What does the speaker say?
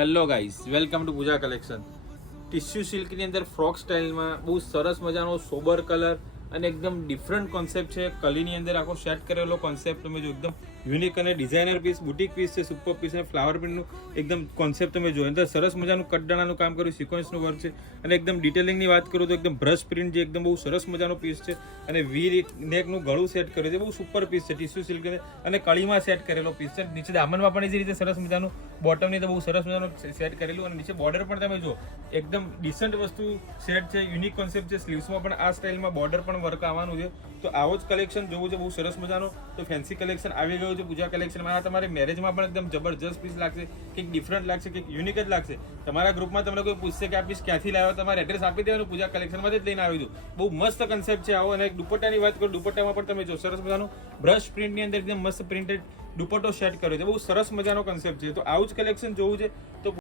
Hello guys, welcome to Puja collection. Tissue સિલ્કની અંદર frock સ્ટાઇલમાં બહુ સરસ મજાનો સોબર કલર અને એકદમ ડિફરન્ટ કોન્સેપ્ટ છે. કલીની અંદર આખો સેટ કરેલો કોન્સેપ્ટ તમે જો એકદમ યુનિક અને ડિઝાઇનર પીસ, બુટીક પીસ છે, સુપર પીસ અને ફ્લાવર પ્રિન્ટનું એકદમ કોન્સેપ્ટ તમે જો. અંદર સરસ મજાનું કટદાણાનું કામ કર્યું, સિક્વન્સનું વર્ક છે અને એકદમ ડિટેલિંગની વાત કરું તો એકદમ બ્રશ પ્રિન્ટ જે એકદમ બહુ સરસ મજાનો પીસ છે અને વી નેકનું ગળું સેટ કર્યું છે. બહુ સુપર પીસ છે, ટિશ્યુ સિલ્ક અને કળીમાં સેટ કરેલો પીસ છે. નીચે દામનમાં પણ એ રીતે સરસ મજાનું બોટમની તો બહુ સરસ મજાનું સેટ કરેલું અને નીચે બોર્ડર પણ તમે જો એકદમ ડિસન્ટ વસ્તુ સેટ છે, યુનિક કોન્સેપ્ટ છે. સ્લીવ્સમાં પણ આ સ્ટાઇલમાં બોર્ડર પણ વર્ક આવવાનું છે. તો આવો જ કલેક્શન જોવું છે, બહુ સરસ મજાનો. તો ફેન્સી કલેક્શન આવી ગયું છે પૂજા કલેક્શનમાં. આ તમારે મેરેજમાં પણ એકદમ જબરજસ્ત પીસ લાગશે, કંઈક ડિફરન્ટ લાગશે, કંઈક યુનિક જ લાગશે. તમારા ગ્રુપમાં તમને કોઈ પૂછશે કે આ પીસ ક્યાંથી લાવ્યો, તમારે એડ્રેસ આપી દેવાનું, પૂજા કલેક્શનમાંથી જ લઈને આવી દઉં. બહુ મસ્ત કન્સેપ્ટ છે આવો. અને દુપટ્ટાની વાત કરું, દુપટ્ટામાં પણ તમે જો સરસ મજાનું બ્રશ પ્રિન્ટની અંદર એકદમ મસ્ત પ્રિન્ટેડ દુપટ્ટો સેટ કર્યો છે. બહુ સરસ મજાનો કન્સેપ્ટ છે. તો આવું જ કલેક્શન જોવું છે તો